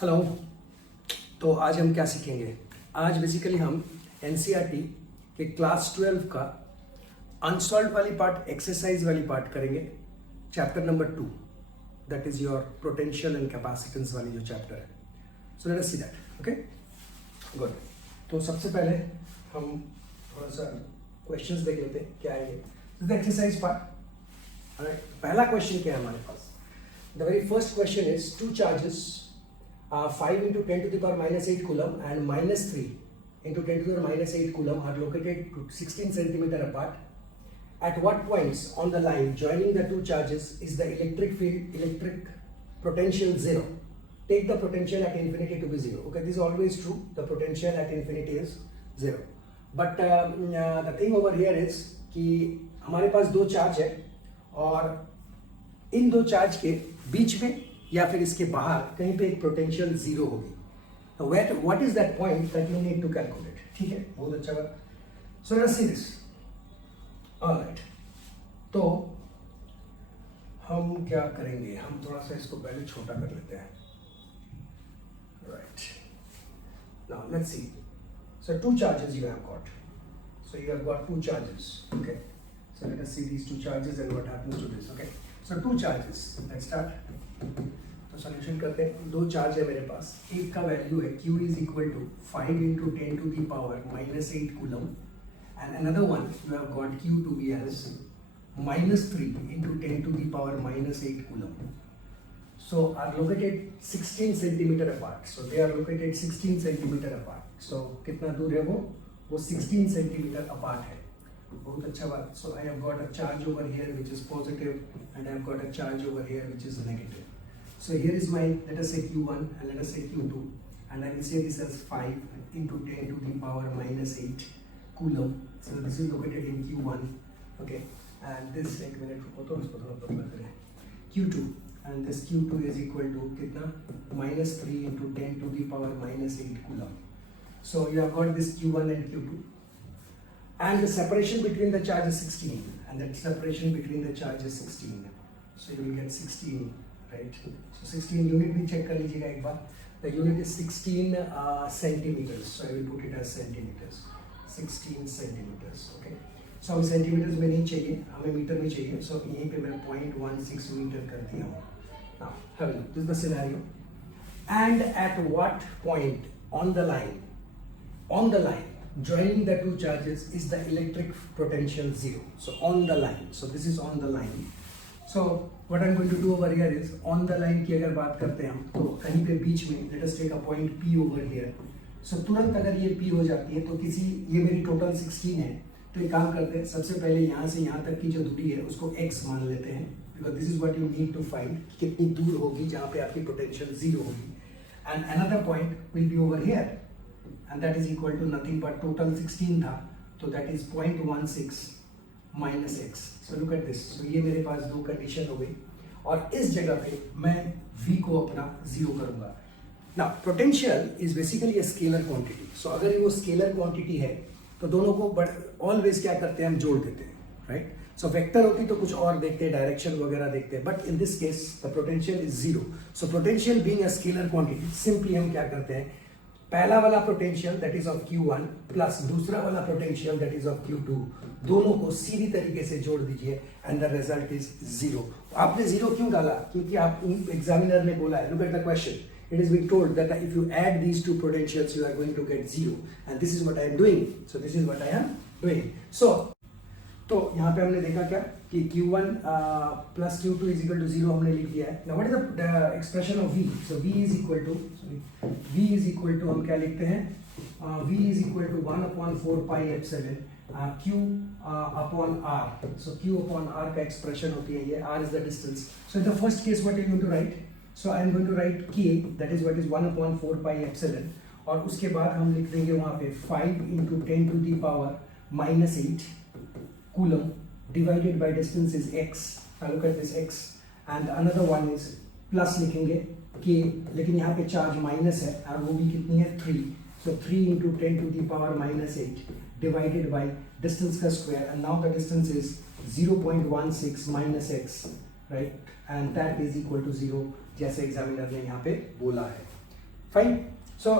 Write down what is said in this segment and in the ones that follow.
Hello. तो आज हम क्या सीखेंगे? आज बेसिकली हम एनसीईआरटी के क्लास 12 का अनसॉल्व वाली पार्ट, एक्सरसाइज वाली पार्ट करेंगे। Chapter number 2, that is your potential and capacitance वाली जो चैप्टर है। So let us see that. Okay, good. तो सबसे पहले हम थोड़ा सा क्वेश्चंस देख लेते हैं क्या है ये एक्सरसाइज पार्ट। पहला क्वेश्चन क्या है हमारे पास? The very first question is two charges 5 into 10 to the power minus 8 coulomb and minus 3 into 10 to the power minus 8 coulomb are located to 16 centimeter apart. At what points on the line joining the two charges is the electric potential zero? Take the potential at infinity to be zero. Okay, this is always true. The potential at infinity is zero. But the thing over here is कि हमारे पास दो charge है और इन दो charge के बीच में या फिर इसके बाहर कहीं पे एक पोटेंशियल जीरो होगी। What is that point that you need to calculate. ठीक है, बहुत अच्छा बात। So let's see this. Alright, तो हम क्या करेंगे, हम थोड़ा सा इसको पहले छोटा कर लेते हैं। Right, now let's see. So two charges you have got, so you have got two charges. Okay, so let us see these two charges and what happens to this. Okay, so two charges, let's start. तो solution करते हैं। दो charge है मेरे पास, एक का value है q is equal to 5 into 10 to the power minus 8 coulomb and another one you have got q to be as minus 3 into 10 to the power minus 8 coulomb. So are located 16 centimeter apart. So they are located 16 centimeter apart. So कितना दूर है वो 16 centimeter apart है। बहुत अच्छा बात। So I have got a charge over here which is positive and I have got a charge over here which is negative. So here is my, let us say q1 and let us say q2 and I will say this as 5 into 10 to the power minus 8 coulomb. So this is located in q1. Okay, and this एक minute रुको तो इसको थोड़ा पतला करें। q2 and this q2 is equal to कितना, minus 3 into 10 to the power minus 8 coulomb. So you have got this q1 and q2 and the separation between the charge is 16 and that separation between the charge is 16. So you will get 16, right? So 16 unit भी check कर लीजिएगा एक बार। The unit is 16 centimeters. So I will put it as centimeters. 16 centimeters. Okay. So हमें centimeters में नहीं चाहिए, हमें metre में चाहिए। So यहीं पे मैं 0.16 मीटर कर दिया हूँ। Now have a look. This is the scenario. And at what point on the line joining the two charges is the electric potential zero? So on the line. So this is on the line. So what I'm going to do over here is on the line की अगर बात करते हैं हम तो कहीं पे बीच में let us take a point P over here. So तुरंत अगर ये P हो जाती है तो ये मेरी टोटल 16 है, तो एक काम करते हैं, सबसे पहले यहाँ से यहाँ तक की जो दूरी है उसको x मान लेते हैं because this is what you need to find, कितनी दूर होगी जहाँ पे आपकी पोटेंशियल जीरो होगी। And another point will be over here and that is equal to nothing but total 16 था, तो that is 0.16 minus x. So look at this. So ये मेरे पास दो कंडीशन हो गई और इस जगह पे मैं v को अपना जीरो करूंगा। Now potential is basically a scalar quantity. So अगर ये वो scalar quantity है तो दोनों को always क्या करते हैं, हम जोड़ देते हैं, right? So वेक्टर होती तो कुछ और देखते हैं, डायरेक्शन वगैरह देखते हैं, but in this case the potential is zero. So potential being a scalar quantity, simply हम क्या करते हैं, पहला वाला potential that is of q1 plus दूसरा वाला potential that is of q2, दोनों को सीधी तरीके से जोड़ दीजिए and the result is zero. आपने जीरो क्यों डाला? क्योंकि आप एग्जामिनर ने बोला है, look at the question, it is being told that if you add these two potentials you are going to get zero and this is what I am doing. So this is what I am doing. So तो यहाँ पे हमने देखा क्या कि q1 plus q2 is equal to 0 हमने लिख दिया है। Now what is the expression of v? So v is equal to हम क्या लिखते हैं, v is equal to 1 upon 4 pi epsilon q upon r. So q upon r का expression होती है ये, r is the distance. So in the first case what are you going to write? So I am going to write k, that is what is 1 upon 4 pi epsilon, और उसके बाद हम लिख देंगे वहाँ पे 5 into 10 to the power minus 8 coulomb divided by distance is x. Now look at this x and another one is plus लिखेंगे k, लेकिन यहाँ पे चार्ज माइनस है और वो भी कितनी है 3. So 3 into 10 to the power minus 8 divided by distance का square and now the distance is 0.16 minus x, right? And that is equal to 0 जैसे एग्जामिनर ने यहाँ पे बोला है। Fine. So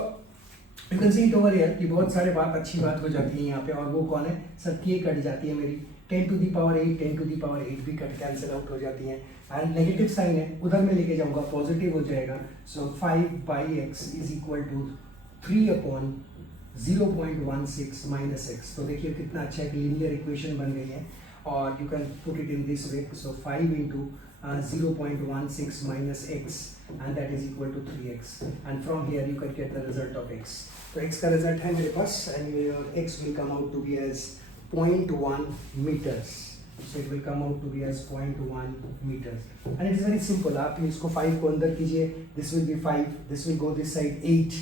you can see it over here कि बहुत सारे बात अच्छी बात हो जाती है यहाँ पे, और वो कौन है सर, के कट जाती है मेरी, 10 to the power 8, 10 to the power 8 भी कट कैंसिल आउट हो जाती हैं. एंड नेगेटिव साइन है उधर में लेके जाऊंगा, पॉजिटिव हो जाएगा. So 5/x is equal to 3/0.16 minus x. तो देखिए कितना अच्छा एक लीनियर इक्वेशन बन गई है, और you can put it in this way. So 5 into 0.16 minus x, and that is equal to 3x, and from here you can get the result of x. So x का result है मेरे पास, and your x will come out to be as 0.1 meters. So it will come out to be as 0.1 meters, and it is very simple. आप इसको 5 को अंदर कीजिए, this will be 5, this will go this side 8,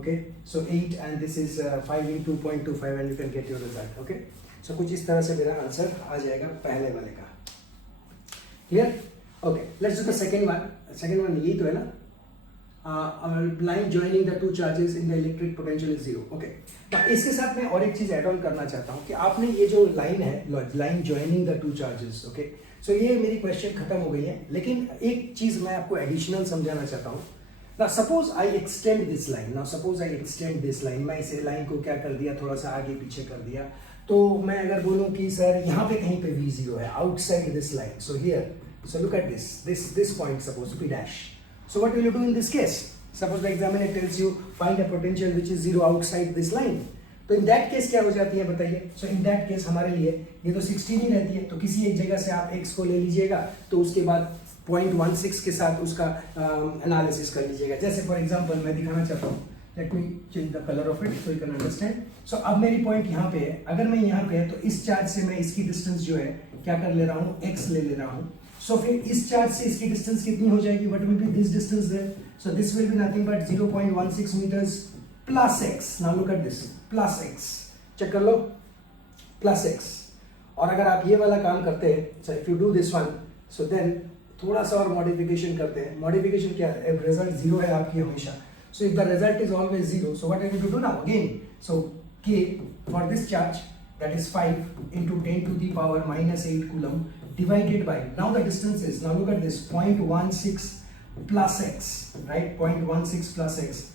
okay? So 8 and this is 5 into 0.25, and you can get your result, okay? So कुछ इस तरह से मेरा आंसर आ जाएगा पहले वाले का. Clear? Okay, let's do the second one. Second one यही तो है ना, line joining the two charges in the electric potential is 0. Okay. तो इसके साथ मैं और एक चीज ऐड ऑन करना चाहता हूँ कि आपने ये जो लाइन है, line joining the two charges, okay. So ये मेरी क्वेश्चन खत्म हो गई है, लेकिन एक चीज मैं आपको एडिशनल समझाना चाहता हूँ. Now suppose I extend this line. Now suppose I extend this line. मैं इसे लाइन को क्या कर दिया, थोड़ा सा आगे पीछे कर दिया. तो मैं अगर बोलूँ कि सर यहाँ पे कहीं पे V0 है outside this line. So here. So look at this point, suppose P dash. So what will you do in this case? Suppose the examiner tells you find a potential which is 0 outside this line. तो in that case क्या हो जाती है बताइए? So in that case हमारे लिए ये तो 16 ही रहती है, तो किसी एक जगह से आप x को ले लीजिएगा, तो उसके बाद 0.16 के साथ उसका एनालिसिस कर लीजिएगा. जैसे फॉर एग्जाम्पल मैं दिखाना चाहता हूँ, let me change the colour of it so you can understand. So अब मेरी पॉइंट यहाँ पे है, अगर मैं यहाँ पे है तो इस चार्ज से मैं इसकी डिस्टेंस जो है क्या कर ले रहा हूँ, x ले रहा हूँ. So फिर इस चार्ज से इसकी डिस्टेंस कितनी हो जाएगी? What will be this distance there? So this will be nothing but 0.16 meters plus x. Now look at this, plus x. Check कर लो, plus x. और अगर आप ये वाला काम करते हैं, so if you do this one, so then थोड़ा सा और मॉडिफिकेशन करते हैं. मॉडिफिकेशन क्या है? रिजल्ट 0 है आपकी हमेशा. So if the result is always 0, so what are you going to do now? Again, so k for this charge, that is 5 into 10 to the power minus 8 coulomb divided by, now the distance is, now look at this, 0.16 plus x, right? 0.16 plus x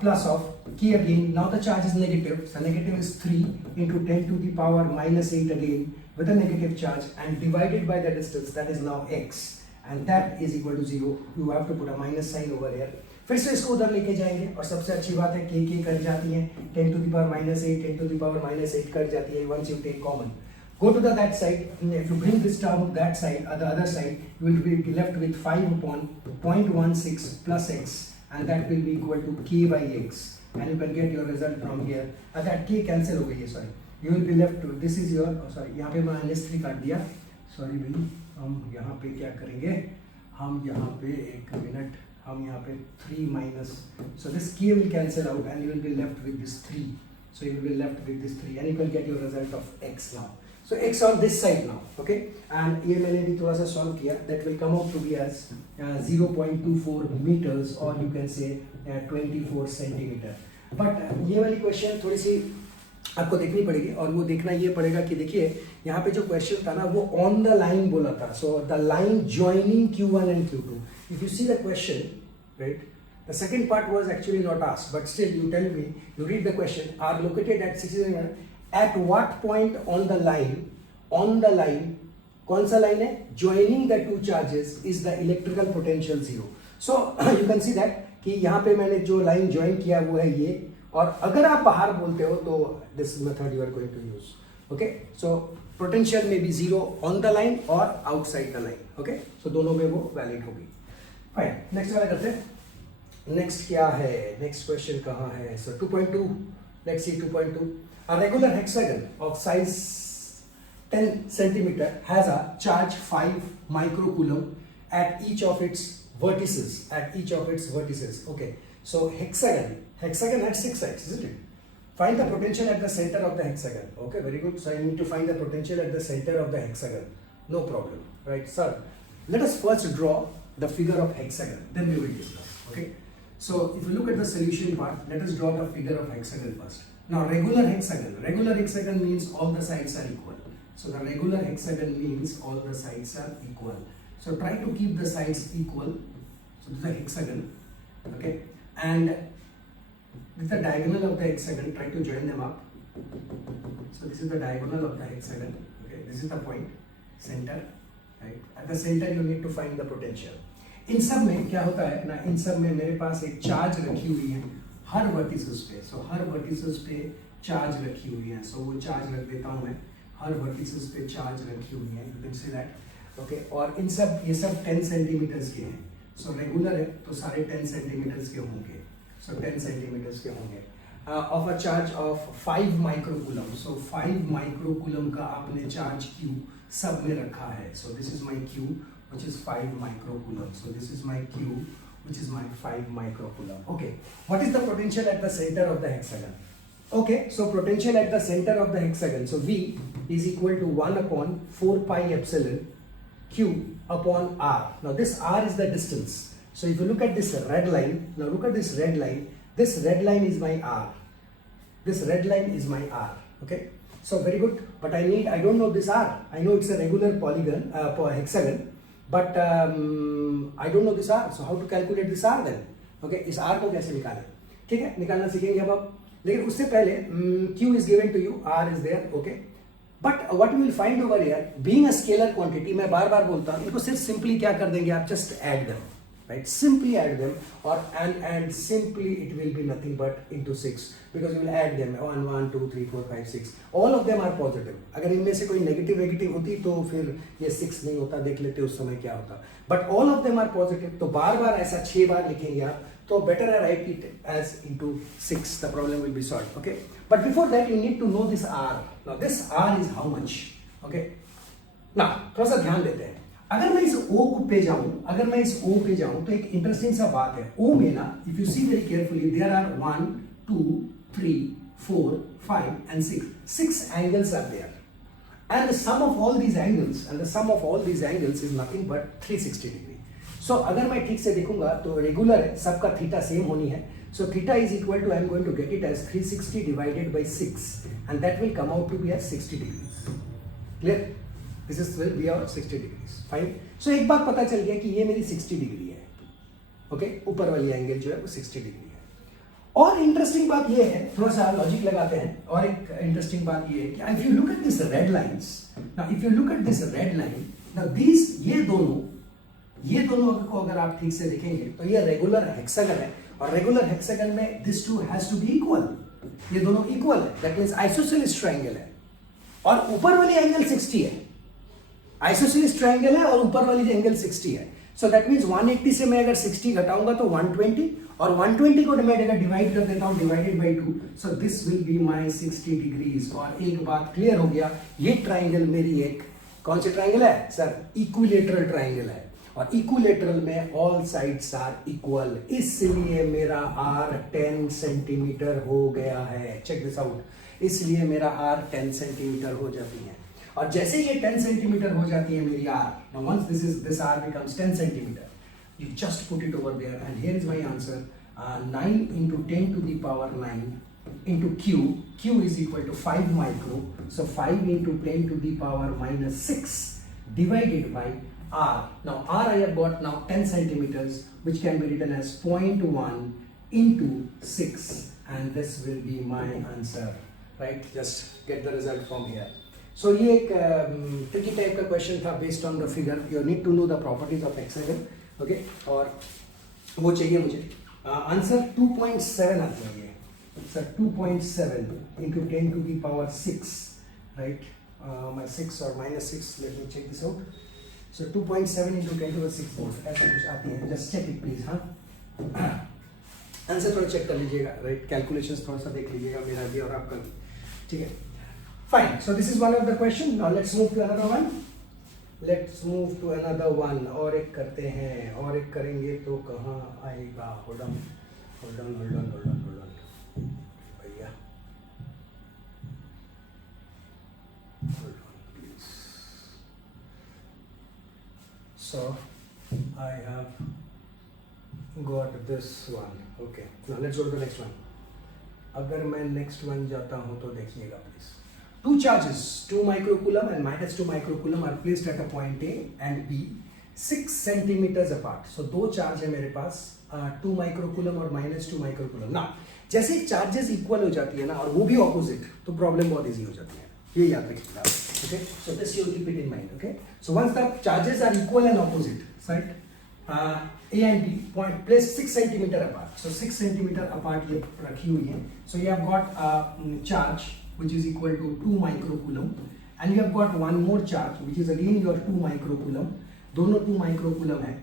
plus of k again. Now the charge is negative, so negative is 3 into 10 to the power minus 8 again with a negative charge, and divided by the distance, that is now x, and that is equal to 0. You have to put a minus sign over here. फिर से इसको उधर लेके जाएंगे, और सबसे अच्छी बात है k कट जाती है, 10 to the power minus 8, 10 to the power minus 8 cut जाती है once you take common. Go to that side. If you bring this term that side, the other side, you will be left with 5 upon 0.16 plus x, and that will be equal to k by x, and you can get your result from here. That k cancel हो गई है, sorry. You will be left with, this is your, sorry, यहाँ पे मैं -3 काट दिया, sorry भाई. हम यहाँ पे क्या करेंगे, हम यहाँ पे एक मिनट, हम यहाँ पे 3 minus, so this k will cancel out, and you will be left with this 3. So you will be left with this 3, and you can get your result of x now. So x on this side now, okay, and ये मैंने भी थोड़ा सा solve किया. That will come out to be as 0.24 meters, or you can say 24 centimeter. But ये वाली question थोड़ी सी आपको देखनी पड़ेगी, और वो देखना ये पड़ेगा कि देखिए यहाँ पे जो क्वेश्चन था ना, वो ऑन द लाइन बोला था. So the line joining Q1 and Q2. If you see the question, right, the second part was actually not asked, but still you tell me, you read the question, are located at 67. At what point on the line, कौन सा line है? Joining the two charges is the electrical potential 0. So you can see that कि यहाँ पे मैंने जो line join किया वो है ये, और अगर आप बाहर बोलते हो तो this method you are going to use. Okay, so potential may be 0 on the line or outside the line. Okay, so दोनों में वो valid होगी. Fine, next वाला करते हैं. Next क्या है? Next question कहाँ है? So 2.2. Let's see 2.2. A regular hexagon of size 10 centimeter has a charge 5 microcoulomb at each of its vertices. Okay, so hexagon had 6 sides, isn't it? Find the potential at the center of the hexagon. Okay, very good. So I need to find the potential at the center of the hexagon. No problem, right, sir? Let us first draw the figure of hexagon, then we will discuss. Okay, so if you look at the solution part, let us draw the figure of hexagon first. Now regular hexagon means all the sides are equal. So the regular hexagon means all the sides are equal. So try to keep the sides equal. So this is a hexagon, okay, and This is the diagonal of the hexagon. Try to join them up. So this is the diagonal of the hexagon. Okay, this is the point, center. Right. At the center you need to find the potential. इन सब में क्या होता है ना, इन सब में मेरे पास एक चार्ज रखी हुई है हर वर्टिसेस पे. सो हर वर्टिसेस पे चार्ज रखी हुई है. सो वो चार्ज रख देता हूँ मैं. हर वर्टिसेस पे चार्ज रखी हुई है. You can see that. Okay, और इन सब ये सब 10 सेंटीमीटर्स के हैं. सो रेगुलर है तो सारे 10 सेंटीमीटर्स के होंगे. सो 10 सेंटीमीटर्स के होंगे. Of a charge of 5 microcoulomb. So 5 microcoulomb का आपने चार्ज Q सब में रखा है. So this is my Q which is 5 microcoulomb. So this is my Q which is my 5 microcoulomb. Okay, what is the potential at the center of the hexagon? Okay, so potential at the center of the hexagon. So V is equal to 1 upon 4 pi epsilon Q upon R. Now this R is the distance. So if you look at this red line, now look at this red line. This red line is my R. This red line is my R. Okay, so very good. But I don't know this R. I know it's a regular polygon, hexagon. But I don't know this R, so how to calculate this R then? Okay, इस R को कैसे निकालें? ठीक है, निकालना सीखेंगे अब. लेकिन उससे पहले Q is given to you, R is there, okay. But what you will find over here, being a scalar quantity, मैं बार बार बोलता हूँ, इनको सिर्फ simply क्या कर देंगे आप? Just add them, right? Simply add them, or and simply it will be nothing but into 6, because you will add them 1 1 2 3 4 5 6. All of them are positive. अगर इनमें से कोई नेगेटिव होती तो फिर ये 6 नहीं होता. देख लेते उस समय क्या होता. But all of them are positive. तो बार बार ऐसा 6 बार लिखेंगे आप, तो better I write it as into 6. The problem will be solved. Okay. But before that you need to know this R. Now this R is how much? Okay. Now थोड़ा सा ध्यान देते हैं. अगर मैं इस O पे जाऊं, तो एक इंटरेस्टिंग सा बात है. O में ना, if you see very carefully, there are 1 2 3 4 5 and 6. 6 angles are there, and the sum of all these angles is nothing but 360 degree. So अगर मैं ठीक से देखूंगा तो रेगुलर है, सबका थीटा सेम होनी है. So theta is equal to, I am going to get it as 360 divided by 6, and that will come out to be as 60 degrees. Clear? This is will be our 60 degrees. Fine. So एक बात पता चल गया कि ये मेरी 60 degree है. Okay, ऊपर वाली एंगल जो है वो 60 डिग्री है. और इंटरेस्टिंग बात ये है, थोड़ा सा लॉजिक लगाते हैं. और एक इंटरेस्टिंग बात ये है कि if you look at this red lines, now if you look at this red line, now these ये दोनों को अगर आप ठीक से देखेंगे तो ये रेगुलर हेक्सागन है. और रेगुलर हेक्सागन में this two has to be equal. ये दोनों इक्वल है. दैट मींस आइसोसेलेस ट्रायंगल है. और ऊपर वाली एंगल 60 है. आइसोसेलेस ट्रायंगल है और ऊपर वाली एंगल 60 है. सो दैट मींस 180 से मैं अगर 60 घटाऊंगा तो 120, और 120 को मैं अगर डिवाइड कर देता हूं divided by 2, so this will be my 60 degrees. और एक बात क्लियर हो गया, ये ट्रायंगल मेरी एक कौन सी ट्रायंगल है सर? इक्विलेटरल ट्रायंगल है. और इक्विलेटरल में ऑल साइड्स आर इक्वल, इसलिए मेरा R 10 सेंटीमीटर हो गया है. Check this out. इसलिए मेरा R 10 सेंटीमीटर हो जाती है. और जैसे ये 10 सेंटीमीटर हो जाती है मेरी R, now once this R becomes 10 centimeter, you just put it over there, and here is my answer. 9 into 10 to the power 9 into Q is equal to 5 micro. So 5 into 10 to the power minus 6 divided by R. Now R I have got now 10 centimeters, which can be written as 0.1 into 6, and this will be my answer. Right? Just get the result from here. So ये एक tricky type का question था based on the figure. You need to know the properties of hexagon. Okay, और वो चाहिए मुझे. Answer 2.7 आ जाइए sir. 2.7 into 10 to the power 6, right? My 6 or minus 6, let me check this out. So 2.7 into 10 to the 6 volt, ऐसा कुछ आती है. Just check it please. हाँ, आंसर थोड़ा चेक कर लीजिएगा. राइट, कैलकुलेशंस थोड़ा सा देख लीजिएगा, मेरा भी और आपका भी. ठीक है, fine. So this is one of the question. Now let's move to another one. और एक करते हैं, और एक करेंगे तो कहाँ आएगा? hold on भैया, hold on please. So I have got this one. Okay, now let's go to the next one. अगर मैं next one जाता हूँ तो देखिएगा please. Two charges, 2 microcoulomb and minus 2 microcoulomb, are placed at a point A and B. 6 centimetres apart. So दो charge है मेरे पास, 2 microcoulomb और -2 माइक्रोकूलम ना। जैसे चार्जेस इक्वल हो जाती है ना और वो भी ऑपोजिट, तो प्रॉब्लम बहुत इजी हो जाती है, ये याद रखिएगा। Okay, so this you keep it in mind. Okay, so once the charges are equal and opposite side, A and B point placed 6 centimeter apart. So 6 centimeter apart ये रखी हुई है. So you have got a charge which is equal to 2 microcoulomb, and you have got one more charge which is again your 2 microcoulomb. दोनों 2 microcoulomb है,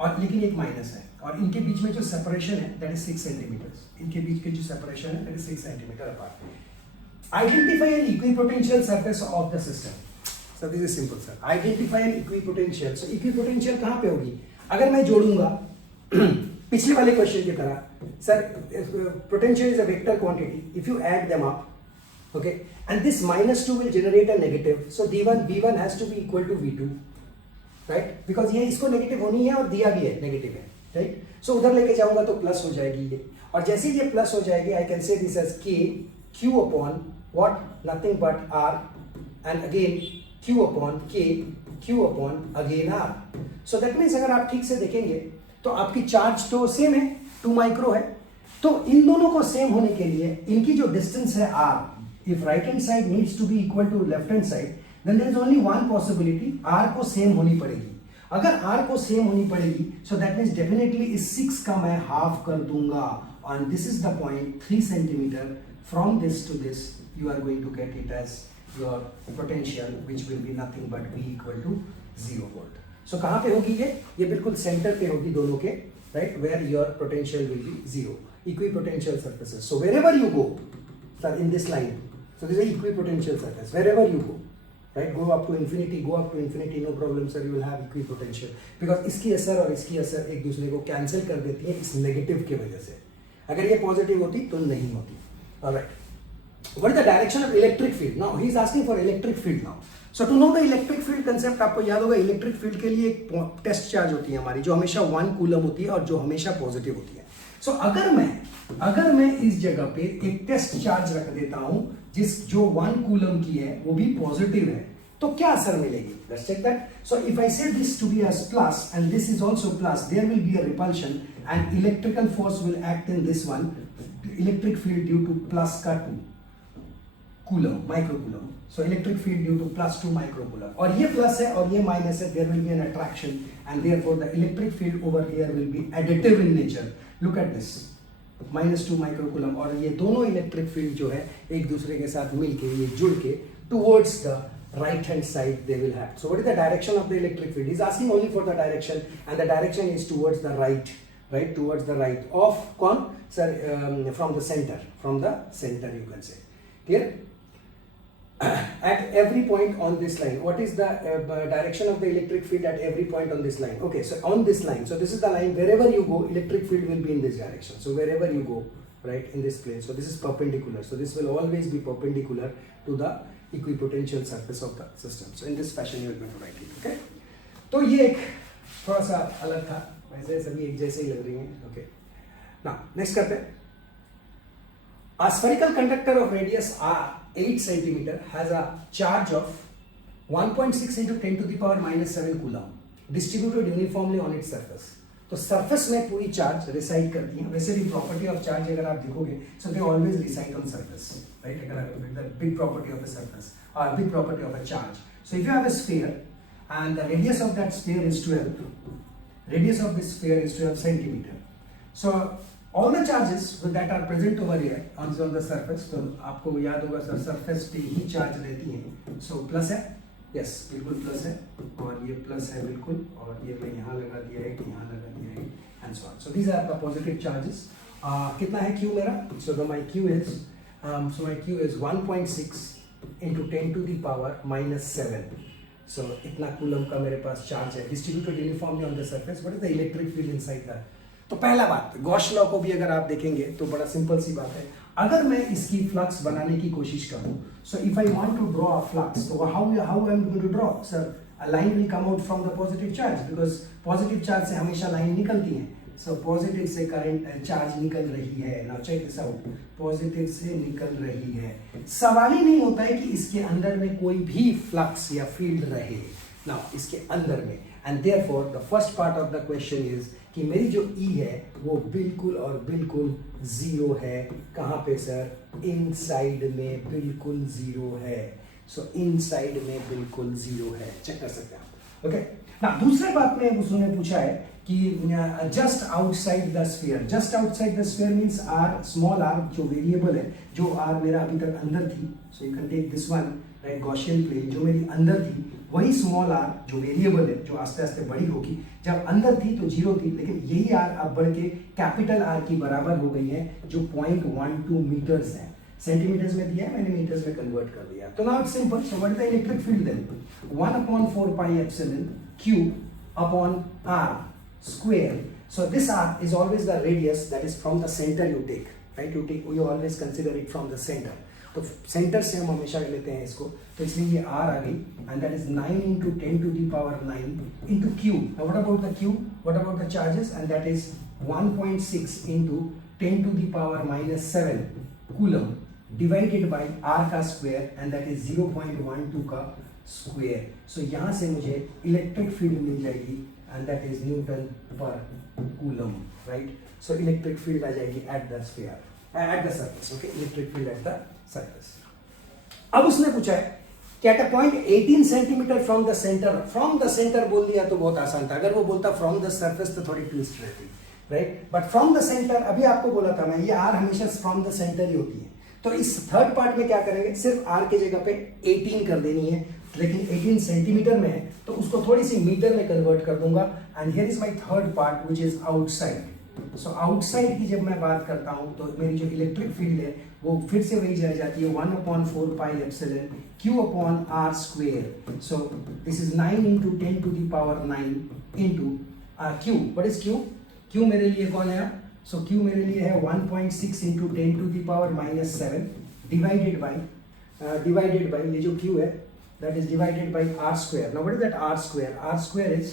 और लेकिन एक minus है, और इनके बीच में जो सेपरेशन है that is 6 centimeters. इनके बीच के जो सेपरेशन है that is 6 centimeter apart. Identify an equipotential surface of the system. So this is simple sir. Identify an equipotential. So equipotential कहाँ पे होगी? अगर मैं जोड़ूंगा पिछले वाले क्वेश्चन की तरह, sir potential is a vector quantity, if you add them up, okay, and this -2 will generate a negative, so V1 has to be equal to V2, right, because ये इसको नेगेटिव होनी है और दिया भी है नेगेटिव है, राइट। सो उधर लेके जाऊंगा तो प्लस हो जाएगी ये, और जैसे ही ये प्लस हो जाएगी I can say this as K Q upon what, nothing but R, and again Q upon K, Q upon again R। So that means अगर आप ठीक से देखेंगे तो आपकी चार्ज तो सेम है, 2 माइक्रो है, तो इन दोनों को सेम होने के लिए इनकी जो डिस्टेंस है R, if right hand side needs to be equal to left hand side, then there is only one possibility, R को सेम होनी पड़ेगी। अगर R को सेम होनी पड़ेगी, सो दैट मीन्स डेफिनेटली इस 6 का मैं हाफ कर दूंगा, and this is the point 3 centimetre, from this to this you are going to get it as your potential which will be nothing but V equal to 0 volt. So कहाँ पे होगी ये बिल्कुल सेंटर पे होगी दोनों के, right, where your potential will be 0, equipotential surfaces. So wherever you go sir in this line, so this is equipotential surface, wherever you go, right, go up to infinity, no problem sir, you will have equipotential, because इसकी असर और इसकी असर एक दूसरे को cancel कर देती है इस नेगेटिव की वजह से। अगर ये पॉजिटिव होती तो नहीं होती। Alright, what is the direction of electric field? Now he is asking for electric field now. So to know the electric field concept, आपको याद होगा इलेक्ट्रिक फील्ड के लिए एक टेस्ट चार्ज होती है हमारी, जो हमेशा 1 कूलम होती है और जो हमेशा पॉजिटिव होती है। सो अगर मैं इस जगह पे एक टेस्ट चार्ज रख देता हूं जो 1 कूलम की है वो भी पॉजिटिव है, तो क्या असर मिलेगी? Let's check that. So if I say this to be as plus and this is also plus, there will be a repulsion and electrical force will act in this one, electric field due to plus का 2 coulomb, microcoulomb. So electric field due to +2 microcoulomb, और ये plus है और ये minus है, there will be an attraction and therefore the electric field over here will be additive in nature. Look at this, -2 microcoulomb, और ये दोनों electric field जो है एक दूसरे के साथ मिलके, ये जुड़ के towards the right hand side they will have. So what is the direction of the electric field? He is asking only for the direction, and the direction is towards the right, towards the right of con, sir, from the center you can say. Clear? At every point on this line, what is the direction of the electric field at every point on this line? Okay, so on this line, so this is the line, wherever you go electric field will be in this direction. So wherever you go, right, in this plane, so this is perpendicular, so this will always be perpendicular to the equipotential surface of the system. So in this fashion you are going to write it. Okay, तो ये एक थोड़ा सा अलग था, वैसे सभी एक जैसे ही लग रही हैं। Okay, now next करते हैं। A spherical conductor of radius r 8 centimeter has a charge of 1.6 into 10 to the power -7 coulomb distributed uniformly on its surface. तो सरफेस में पूरी चार्ज रिसाइड करती है। वैसे भी प्रॉपर्टी ऑफ चार्ज अगर आप देखोगे, so they always reside on surface, right, अगर the big property of a surface और big property of a charge. So if you have a sphere and the radius of that sphere is 12, radius of this sphere is 12 centimetre, so all the charges that are present over here on the surface, तो आपको याद होगा sir surface पे ही charge रहती हैं। So plus है, yes बिल्कुल plus है, और ये प्लस है बिल्कुल, और ये मैं यहाँ लगा दिया है, यहाँ लगा दिया है, and so on. So these are the positive charges. कितना है Q मेरा? So my Q is 1.6 into 10 to the power -7. So इतना कूलम का मेरे पास चार्ज है, distributed uniformly on the surface. What is the electric field inside that? तो पहला बात, गॉस लॉ को भी अगर आप देखेंगे तो बड़ा सिंपल सी बात है। अगर मैं इसकी फ्लक्स बनाने की कोशिश करूं, so if I want to draw a flux, तो how I am going to draw? Sir a line will come out from the positive charge, because positive charge से हमेशा लाइन निकलती है। सो पॉजिटिव से करंट चार्ज निकल रही है। Now check this out, positive से निकल रही है। सवाल ही नहीं होता है कि इसके अंदर में कोई भी फ्लक्स या फील्ड रहे, नाउ इसके अंदर में, and therefore the first part of the question is कि मेरी जो E है वो बिल्कुल और बिल्कुल जीरो है. कहाँ पे सर? इनसाइड में बिल्कुल जीरो है. सो इनसाइड में बिल्कुल जीरो है. चेक कर सकते हैं आप. ओके ना. दूसरे बात में उसने पूछा है कि just outside the sphere. Just outside the sphere means r, small r जो वेरिएबल है, जो आर मेरा अभी तक अंदर थी. So you can take this one, right, Gaussian plane जो मेरी अंदर थी, वही स्मॉल आर जो वेरिएबल है, जो आस्ते आस्ते बड़ी होगी. जब अंदर थी तो जीरो थी, लेकिन यही आर अब बढ़ के कैपिटल आर की बराबर हो गई है, जो 0.12 मीटर्स है. सेंटीमीटर्स में दिया है, मैंने मीटर्स में कन्वर्ट कर दिया. तो now it's simple. So what is the electric field then? 1/4 pi epsilon q upon r square. So this r is always the radius, that is from the center you take, right? You always consider it from the center. तो centre से हम हमेशा लेते हैं इसको, तो इसलिए ये r आ गई, and that is 9 into 10 to the power 9 into q. Now what about the q? What about the charges? And that is 1.6 into 10 to the power minus 7 coulomb divided by r का square, and that is 0.12 का square. So यहाँ से मुझे electric field मिल जाएगी, and that is Newton per coulomb, right? So electric field आ जाएगी at the sphere, at the surface, okay? Electric field at the surface. अब उसने पूछा है कि at a point 18 centimetre from the center. From the center बोल दिया तो बहुत आसान था. अगर वो बोलता from the surface तो थोड़ी ट्विस्ट रहती, right? But from the center, अभी आपको बोला था मैं, ये r हमेशा from the center ही होती है. तो इस थर्ड पार्ट में क्या करेंगे? सिर्फ r की जगह पे 18 कर देनी है, लेकिन 18 सेंटीमीटर में है तो उसको थोड़ी सी मीटर में कन्वर्ट कर दूंगा. And here is my third part which is outside. So outside की जब मैं बात करता हूं तो मेरी जो इलेक्ट्रिक फील्ड है वो फिर से वही रह जाती है, 1/4 pi epsilon q upon r square. So this is 9 into 10 to the power 9 into q. What is q? q मेरे लिए कौन है? सो q मेरे लिए है 1.6 into 10 to the power minus 7 divided by ये जो q है, that is divided by r square. Now what is that r square? R square is,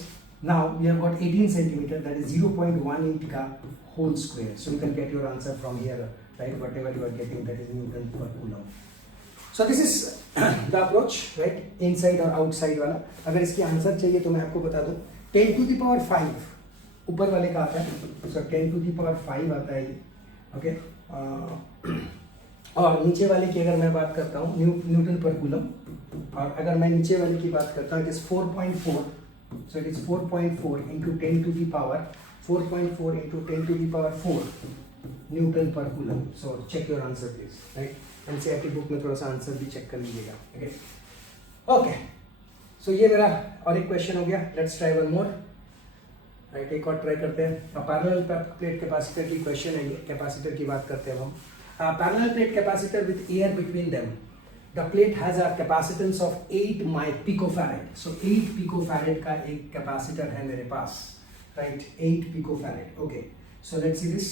now we have got 18 centimeter, that is 0.18 ka whole square. So you can get your answer from here, right? Whatever you are getting, that is Newton per coulomb. So this is the approach, right? Inside और outside वाला. अगर इसकी answer चाहिए तो मैं आपको बता दूं, 10 to the power 5 ऊपर वाले का आता है. So 10 to the power 5 आता है ये, okay? और नीचे वाले की अगर मैं बात करता हूँ न्यूटन पर कूलम, और अगर मैं नीचे वाले की बात करता हूँ, it is 4.4. So it is 4.4 into 10 to the power 4.4 into 10 to the power 4 newton पर coulomb. So check your answer please, right? NCERT book में थोड़ा सा आंसर भी चेक कर लीजिएगा. ओके, सो ये मेरा और एक क्वेश्चन हो गया. Let's try one more, right? एक और ट्राई करते हैं. पैरेलल प्लेट कैपेसिटर की क्वेश्चन है ये. कैपेसिटर की बात करते हैं हम. Parallel plate capacitor with air between them. The plate has a capacitance of 8 picofarad. So 8 picofarad का एक capacitor है मेरे पास, right? 8 picofarad. Okay. So let's see this.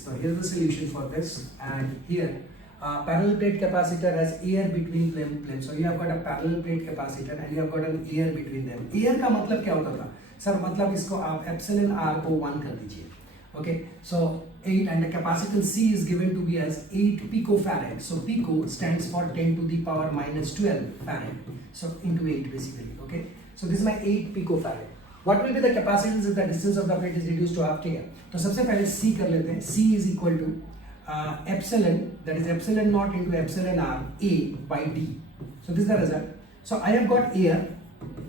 So here's the solution for this. And here, parallel plate capacitor has air between them. So you have got a parallel plate capacitor and you have got an air between them. Air का मतलब क्या होता था? Sir मतलब इसको आप epsilon r को 1 कर दीजिए. Okay, so 8, and the capacitance C is given to be as 8 picofarad. So pico stands for 10 to the power minus 12 farad. So into 8 basically. Okay, so this is my 8 picofarad. What will be the capacitance if the distance of the plate is reduced to half K? तो सबसे पहले C कर लेते हैं. C is equal to epsilon, that is epsilon naught into epsilon r A by D. So this is the result. So I have got air,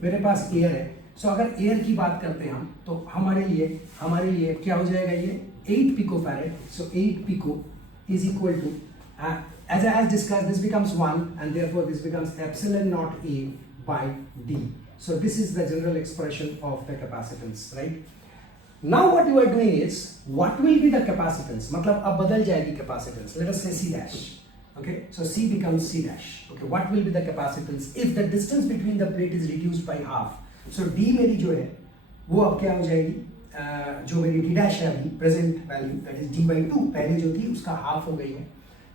मेरे पास air है. So अगर air की बात करते हैं हम तो हमारे लिए क्या हो जाएगा? ये 8 picofarad. So 8 pico is equal to as I has discussed, this becomes 1 and therefore this becomes epsilon naught A by D. So this is the general expression of the capacitance, right? Now what you are doing is, what will be the capacitance? मतलब अब बदल जाएगी capacitance. Let us say C dash. Okay, so C becomes C dash. Okay, what will be the capacitance if the distance between the plate is reduced by half? So D मेरी जो है वो अब क्या हो जाएगी? जो मेरी D dash है अभी present value, that is D by 2, पहले जो थी उसका हाफ हो गई है.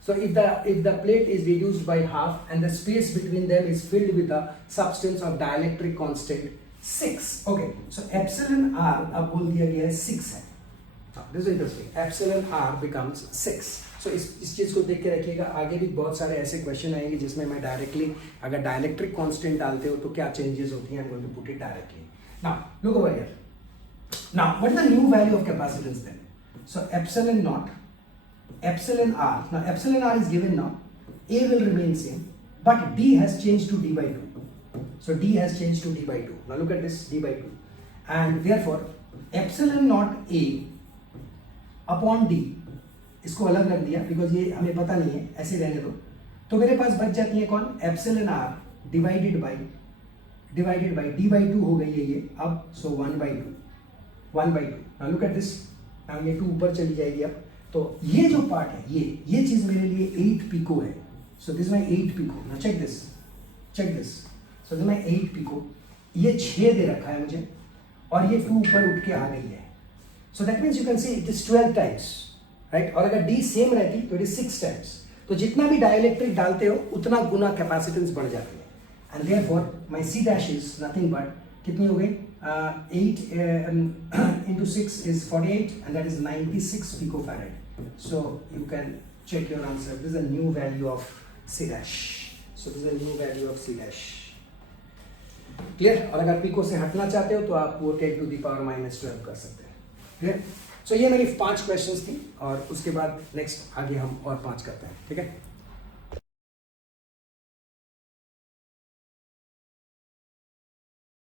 So if the plate is reduced by half and the space between them is filled with a substance of dielectric constant 6. Okay, so epsilon r अब बोल दिया गया है 6 है. This is interesting, epsilon r becomes 6। सो इस चीज को देख के रखिएगा, आगे भी बहुत सारे ऐसे क्वेश्चन आएंगे जिसमें मैं डायरेक्टली अगर डाइलेक्ट्रिक कांस्टेंट डालते हो तो क्या चेंजेस होती हैं, I am going to put it directly. Now look over here, now what is the new value of capacitance then? So epsilon naught, epsilon r, now epsilon r is given now, a will remain same, but d has changed to d by 2. So d has changed to d by 2. Now look at this, d by 2, and therefore epsilon not a upon d, इसको अलग रख दिया because ये हमें पता नहीं है, ऐसे रहने दो। तो मेरे पास बच जाती है कौन, epsilon r divided by d by 2 हो गई है ये अब, सो 1 by 2। Now look at this, now ये 2 ऊपर चली जाएगी अब, तो ये जो पार्ट है ये चीज मेरे लिए 8 पिको है। So this my 8 pico. Now check this, so this my 8 pico, ये 6 दे रखा है मुझे और ये 2 ऊपर उठ के आ गई है। सो that means you can see it is 12 times, right. और अगर डी सेम रहती तो इट इज 6 टाइम्स। तो जितना भी डाइलेक्ट्रिक डालते हो उतना गुना कैपेसिटेंस बढ़ जाती है, and therefore my C dash is nothing but, कितनी हो गई, 8 into 6 is 48 and that is 96 picofarad. So you can check your answer. This is a new value of C dash. So this is a new value of C dash. Clear? और अगर pico से हटना चाहते हो तो आप वो 10 to the power minus 12 कर सकते हैं। Clear? So ये मेरी 5 क्वेश्चंस थी और उसके बाद नेक्स्ट आगे हम और 5 करते हैं, ठीक है।